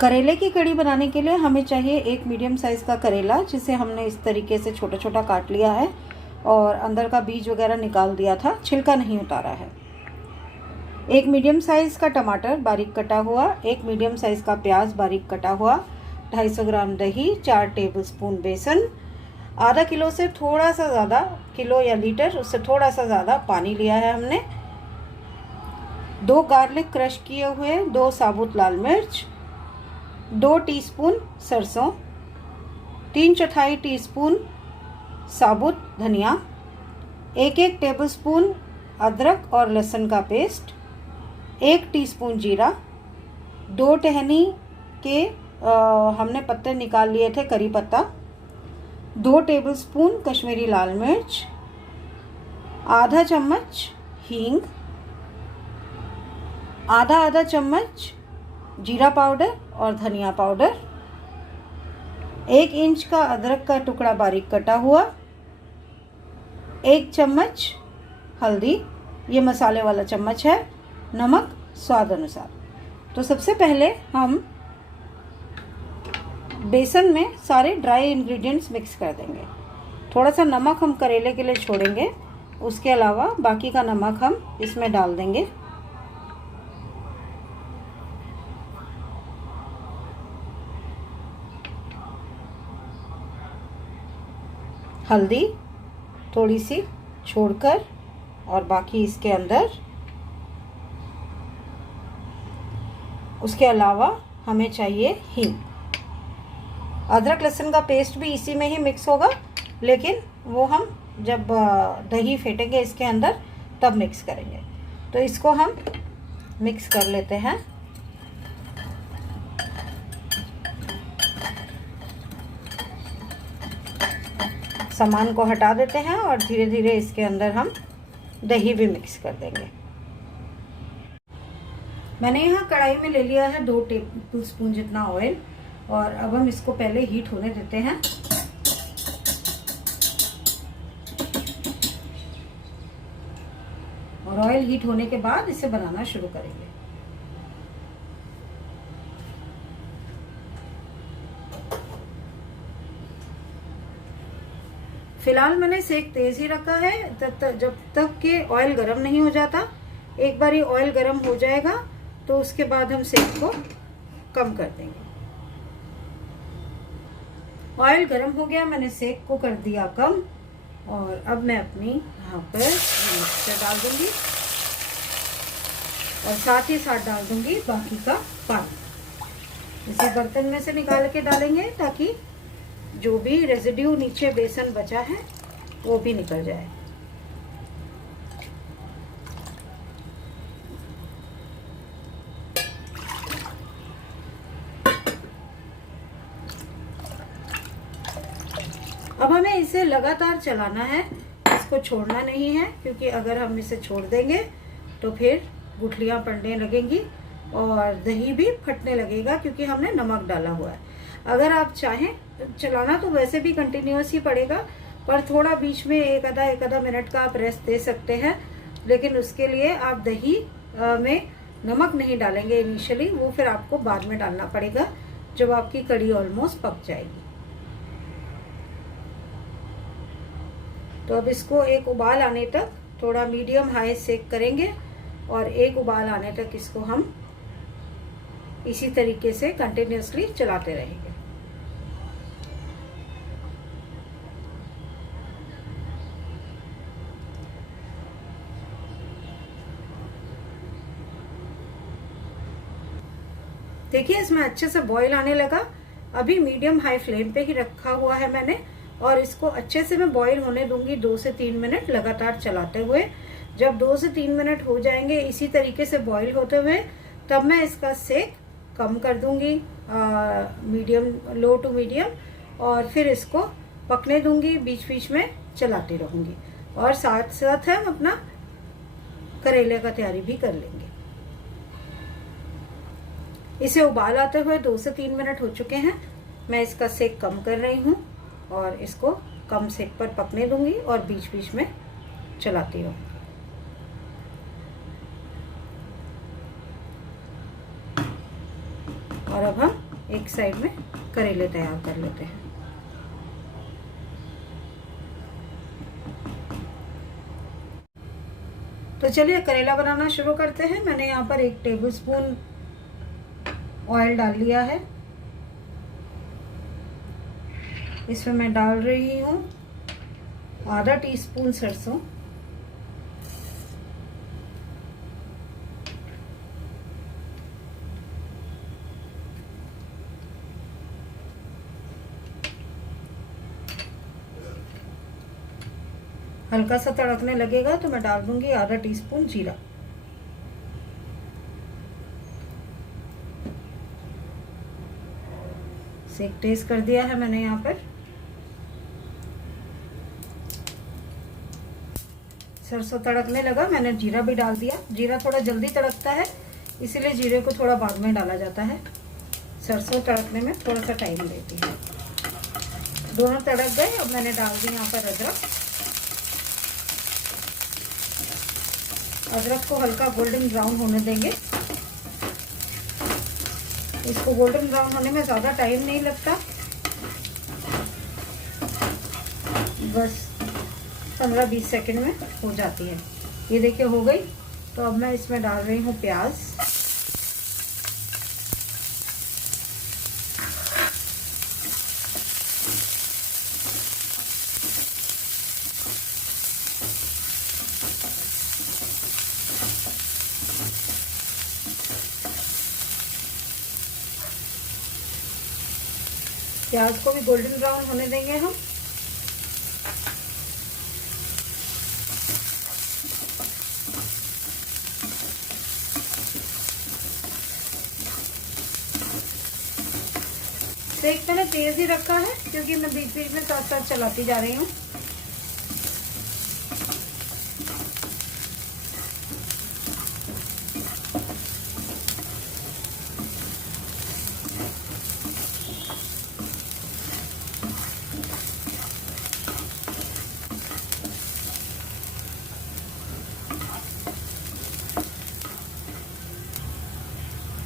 करेले की कड़ी बनाने के लिए हमें चाहिए एक मीडियम साइज़ का करेला, जिसे हमने इस तरीके से छोटा छोटा काट लिया है और अंदर का बीज वगैरह निकाल दिया था, छिलका नहीं उतारा है। एक मीडियम साइज़ का टमाटर बारीक कटा हुआ, एक मीडियम साइज़ का प्याज बारीक कटा हुआ, 250 ग्राम दही, 4 टेबलस्पून बेसन, आधा किलो से थोड़ा सा ज़्यादा, किलो या लीटर उससे थोड़ा सा ज़्यादा पानी लिया है हमने, 2 गार्लिक क्रश किए हुए, 2 साबुत लाल मिर्च, 2 टीस्पून सरसों, 3/4 टीस्पून साबुत धनिया, 1 टेबलस्पून अदरक और लहसुन का पेस्ट, 1 टीस्पून जीरा, 2 टहनी के हमने पत्ते निकाल लिए थे करी पत्ता, 2 टेबलस्पून कश्मीरी लाल मिर्च, आधा चम्मच हींग, आधा चम्मच जीरा पाउडर और धनिया पाउडर, 1 इंच का अदरक का टुकड़ा बारीक कटा हुआ, 1 चम्मच हल्दी, ये मसाले वाला चम्मच है, नमक स्वाद अनुसार। तो सबसे पहले हम बेसन में सारे ड्राई इंग्रेडिएंट्स मिक्स कर देंगे। थोड़ा सा नमक हम करेले के लिए छोड़ेंगे, उसके अलावा बाकी का नमक हम इसमें डाल देंगे। हल्दी थोड़ी सी छोड़कर और बाकी इसके अंदर। उसके अलावा हमें चाहिए हींग। अदरक लहसुन का पेस्ट भी इसी में ही मिक्स होगा, लेकिन वो हम जब दही फेंटेंगे इसके अंदर तब मिक्स करेंगे। तो इसको हम मिक्स कर लेते हैं। सामान को हटा देते हैं और धीरे धीरे इसके अंदर हम दही भी मिक्स कर देंगे। मैंने यहाँ कढ़ाई में ले लिया है 2 टेबलस्पून जितना ऑयल, और अब हम इसको पहले हीट होने देते हैं। और ऑयल हीट होने के बाद इसे बनाना शुरू करेंगे। फिलहाल मैंने सेक तेज ही रखा है जब तक कि ऑयल गर्म नहीं हो जाता। एक बार ये ऑयल गर्म हो जाएगा तो उसके बाद हम सेक को कम कर देंगे। ऑयल गर्म हो गया, मैंने सेक को कर दिया कम, और अब मैं अपनी यहाँ पर मिक्सचर डाल दूंगी और साथ ही साथ डाल दूंगी बाकी का पानी। इसे बर्तन में से निकाल के डालेंगे ताकि जो भी रेजिड्यू नीचे बेसन बचा है वो भी निकल जाए। अब हमें इसे लगातार चलाना है, इसको छोड़ना नहीं है, क्योंकि अगर हम इसे छोड़ देंगे तो फिर गुठलियां पड़ने लगेंगी और दही भी फटने लगेगा, क्योंकि हमने नमक डाला हुआ है। अगर आप चाहें चलाना तो वैसे भी कंटिन्यूअस ही पड़ेगा, पर थोड़ा बीच में एक आधा मिनट का आप रेस्ट दे सकते हैं। लेकिन उसके लिए आप दही में नमक नहीं डालेंगे इनिशियली, वो फिर आपको बाद में डालना पड़ेगा जब आपकी कड़ी ऑलमोस्ट पक जाएगी। तो अब इसको एक उबाल आने तक थोड़ा मीडियम हाई सेक करेंगे, और एक उबाल आने तक इसको हम इसी तरीके से कंटिन्यूअसली चलाते रहेंगे। देखिए इसमें अच्छे से बॉईल आने लगा। अभी मीडियम हाई फ्लेम पे ही रखा हुआ है मैंने, और इसको अच्छे से मैं बॉईल होने दूंगी 2 से 3 मिनट लगातार चलाते हुए। जब 2 से 3 मिनट हो जाएंगे इसी तरीके से बॉईल होते हुए, तब मैं इसका सेक कम कर दूंगी, लो टू मीडियम, और फिर इसको पकने दूंगी, बीच बीच में चलाती रहूंगी, और साथ साथ हम अपना करेले का तैयारी भी कर लेंगे। इसे उबाल आते हुए 2 से 3 मिनट हो चुके हैं। मैं इसका सेक कम कर रही हूँ और इसको कम सेक पर पकने दूंगी और बीच बीच में चलाती रहूंगी। और अब हम एक साइड में करेले तैयार कर लेते हैं। तो चलिए करेला बनाना शुरू करते हैं। मैंने यहाँ पर 1 टेबलस्पून ऑयल डाल लिया है। इसमें मैं डाल रही हूँ आधा टीस्पून सरसों, हल्का सा तड़कने लगेगा तो मैं डाल दूंगी आधा टीस्पून जीरा। एक टेस्ट कर दिया है मैंने यहाँ पर। सरसों तड़कने लगा, मैंने जीरा भी डाल दिया। जीरा थोड़ा जल्दी तड़कता है, इसीलिए जीरे को थोड़ा बाद में डाला जाता है। सरसों तड़कने में थोड़ा सा टाइम लेती है। दोनों तड़क गए। अब मैंने डाल दी यहाँ पर अदरक। अदरक को हल्का गोल्डन ब्राउन होने देंगे। इसको गोल्डन ब्राउन होने में ज़्यादा टाइम नहीं लगता, बस 15-20 सेकंड में हो जाती है। ये देखिए हो गई। तो अब मैं इसमें डाल रही हूँ प्याज। प्याज को भी गोल्डन ब्राउन होने देंगे हम। सेक मैंने तेज ही रखा है क्योंकि मैं बीच बीच में साथ साथ चलाती जा रही हूँ।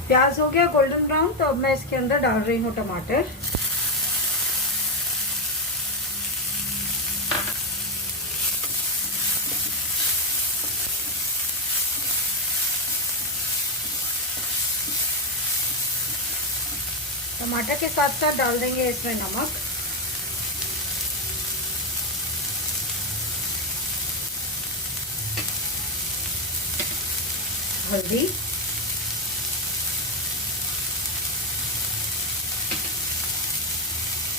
प्याज हो गया गोल्डन ब्राउन, तो अब मैं इसके अंदर डाल रही हूँ टमाटर। टमाटर के साथ साथ डाल देंगे इसमें नमक, हल्दी,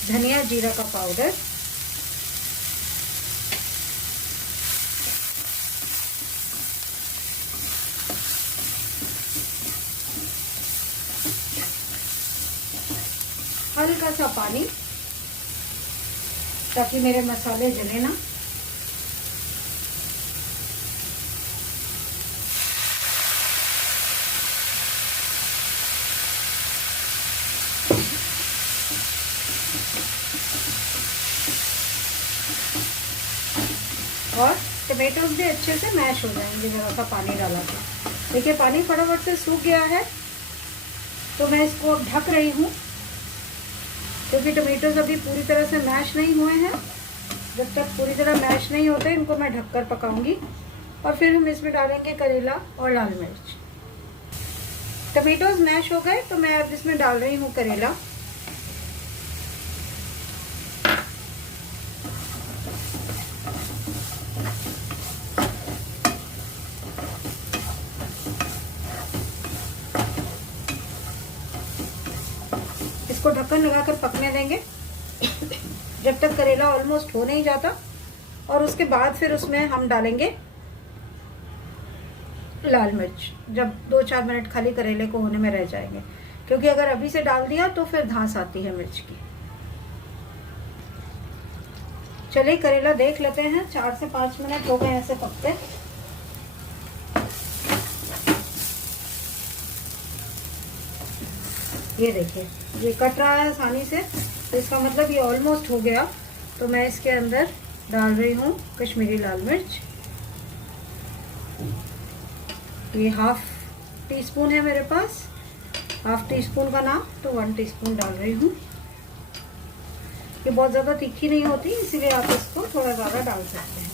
धनिया जीरा का पाउडर, हल्का सा पानी ताकि मेरे मसाले जले ना। और टमाटोज भी अच्छे से मैश हो जाएंगे जरा सा पानी डाला के। देखिए पानी फटाफट से सूख गया है, तो मैं इसको अब ढक रही हूँ क्योंकि टमाटोज अभी पूरी तरह से मैश नहीं हुए हैं। जब तक पूरी तरह मैश नहीं होते इनको मैं ढककर पकाऊंगी। और फिर हम इसमें डालेंगे करेला और लाल मिर्च। टमाटोज मैश हो गए तो मैं अब इसमें डाल रही हूँ करेला। इसको ढक्कन लगाकर पकने देंगे जब तक करेला ऑलमोस्ट हो नहीं जाता। और उसके बाद फिर उसमें हम डालेंगे लाल मिर्च, जब 2-4 मिनट खाली करेले को होने में रह जाएंगे, क्योंकि अगर अभी से डाल दिया तो फिर धांस आती है मिर्च की। चलिए करेला देख लेते हैं। 4 से 5 मिनट हो गए ऐसे पकते। ये देखिए ये कट रहा है आसानी से, तो इसका मतलब ये ऑलमोस्ट हो गया। तो मैं इसके अंदर डाल रही हूँ कश्मीरी लाल मिर्च। ये 1/2 टीस्पून है मेरे पास। हाफ टी स्पून का नाम तो 1 टीस्पून डाल रही हूँ। ये बहुत ज़्यादा तीखी नहीं होती, इसीलिए आप इसको थोड़ा ज़्यादा डाल सकते हैं।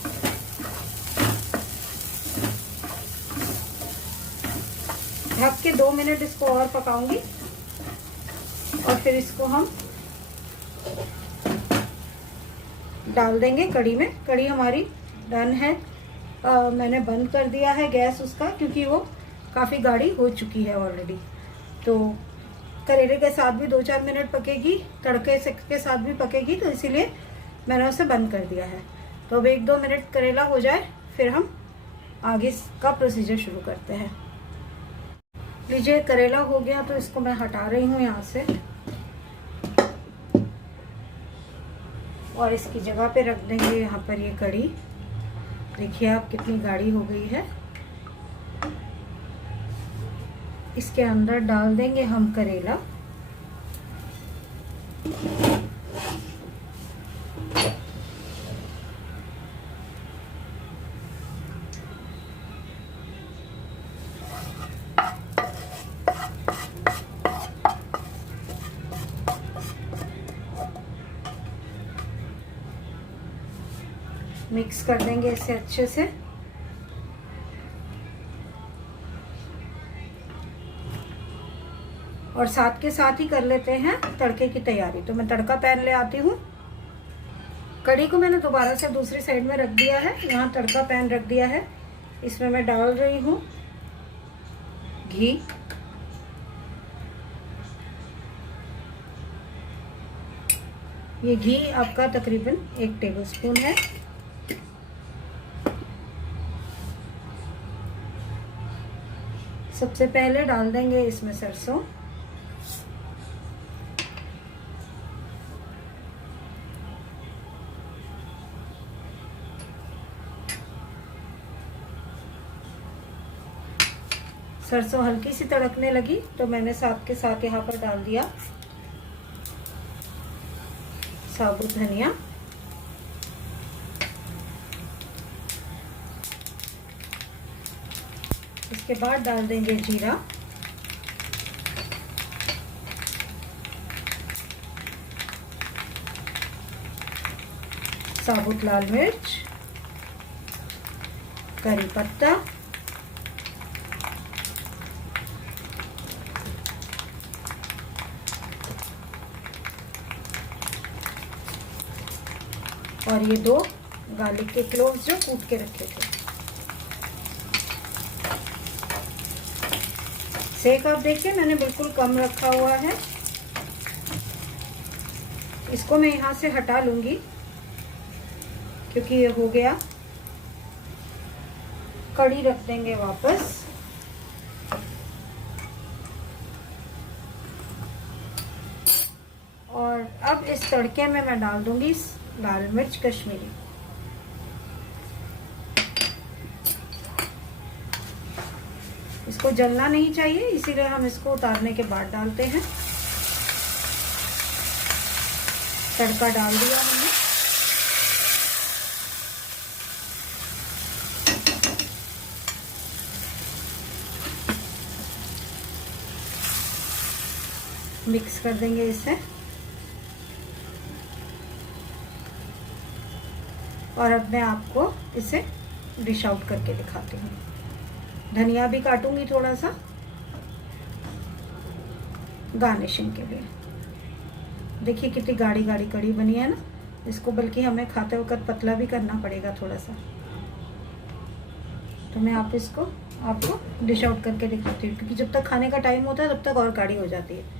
ढक के 2 मिनट इसको और पकाऊंगी और फिर इसको हम डाल देंगे कढ़ी में। कढ़ी हमारी डन है। मैंने बंद कर दिया है गैस उसका, क्योंकि वो काफ़ी गाढ़ी हो चुकी है ऑलरेडी। तो करेले के साथ भी 2-4 मिनट पकेगी, तड़के के साथ भी पकेगी, तो इसीलिए मैंने उसे बंद कर दिया है। तो अब 1-2 मिनट करेला हो जाए, फिर हम आगे का प्रोसीजर शुरू करते हैं। लीजिए करेला हो गया, तो इसको मैं हटा रही हूँ यहाँ से और इसकी जगह पे रख देंगे यहाँ पर ये कढ़ी। देखिए आप कितनी गाढ़ी हो गई है। इसके अंदर डाल देंगे हम करेला। मिक्स कर देंगे इसे अच्छे से। और साथ के साथ ही कर लेते हैं तड़के की तैयारी। तो मैं तड़का पैन ले आती हूँ। कढ़ी को मैंने दोबारा से दूसरी साइड में रख दिया है। यहाँ तड़का पैन रख दिया है। इसमें मैं डाल रही हूँ घी। ये घी आपका तकरीबन 1 टेबलस्पून है। सबसे पहले डाल देंगे इसमें सरसों। सरसों हल्की सी तड़कने लगी तो मैंने साथ के साथ यहाँ पर डाल दिया साबुत धनिया। इसके बाद डाल देंगे जीरा, साबुत लाल मिर्च, करी पत्ता, और ये 2 गार्लिक के क्लोव्स जो कूट के रखे थे। सेक आप देखिए मैंने बिल्कुल कम रखा हुआ है। इसको मैं यहाँ से हटा लूंगी क्योंकि ये हो गया। कढ़ी रख देंगे वापस। और अब इस तड़के में मैं डाल दूंगी लाल मिर्च कश्मीरी। इसको जलना नहीं चाहिए, इसीलिए हम इसको उतारने के बाद डालते हैं। तड़का डाल दिया हमने। मिक्स कर देंगे इसे। और अब मैं आपको इसे डिश आउट करके दिखाती हूँ। धनिया भी काटूंगी थोड़ा सा गार्निशिंग के लिए। देखिए कितनी गाढ़ी गाढ़ी कढ़ी बनी है ना। इसको बल्कि हमें खाते वक्त पतला भी करना पड़ेगा थोड़ा सा। तो मैं आपको डिश आउट करके दिखाती हूँ, क्योंकि जब तक खाने का टाइम होता है तब तक और गाढ़ी हो जाती है।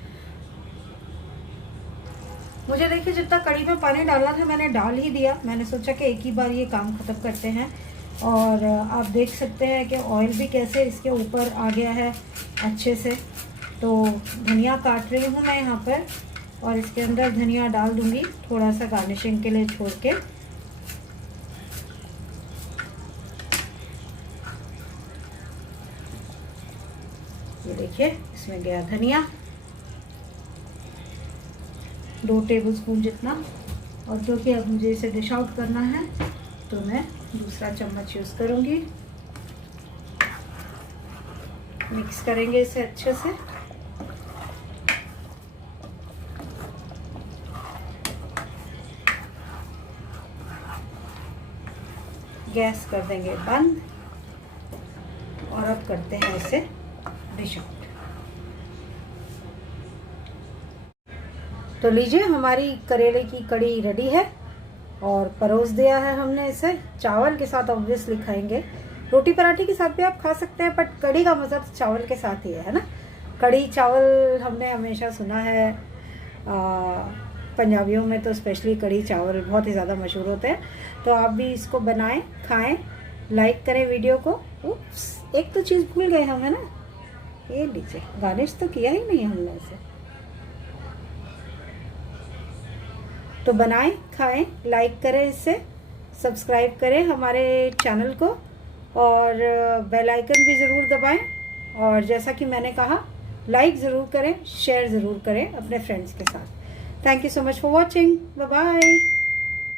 मुझे देखिए जितना कढ़ी में पानी डालना था मैंने डाल ही दिया। मैंने सोचा कि एक ही बार ये काम ख़त्म करते हैं। और आप देख सकते हैं कि ऑयल भी कैसे इसके ऊपर आ गया है अच्छे से। तो धनिया काट रही हूँ मैं यहाँ पर और इसके अंदर धनिया डाल दूँगी थोड़ा सा गार्निशिंग के लिए छोड़ के। ये देखिए इसमें गया धनिया 2 टेबलस्पून जितना। और क्योंकि अब मुझे इसे डिश आउट करना है तो मैं दूसरा चम्मच यूज़ करूँगी। मिक्स करेंगे इसे अच्छे से। गैस कर देंगे बंद और अब करते हैं इसे डिश आउट। तो लीजिए हमारी करेले की कड़ी रेडी है और परोस दिया है हमने इसे। चावल के साथ ऑब्वियसली खाएंगे, रोटी पराठे के साथ भी आप खा सकते हैं, बट कड़ी का मज़ा तो चावल के साथ ही है ना। कड़ी चावल हमने हमेशा सुना है, पंजाबियों में तो स्पेशली कड़ी चावल बहुत ही ज़्यादा मशहूर होते हैं। तो आप भी इसको बनाएं, खाएं, लाइक करें वीडियो को। उप्स, एक तो चीज़ भूल गए हम, है ना, ये लीजिए, गार्निश तो किया ही नहीं हमने इसे। तो बनाएं, खाएं, लाइक करें, इसे सब्सक्राइब करें हमारे चैनल को और बेल आइकन भी ज़रूर दबाएं। और जैसा कि मैंने कहा, लाइक ज़रूर करें, शेयर ज़रूर करें अपने फ्रेंड्स के साथ। Thank you so much for watching. Bye bye.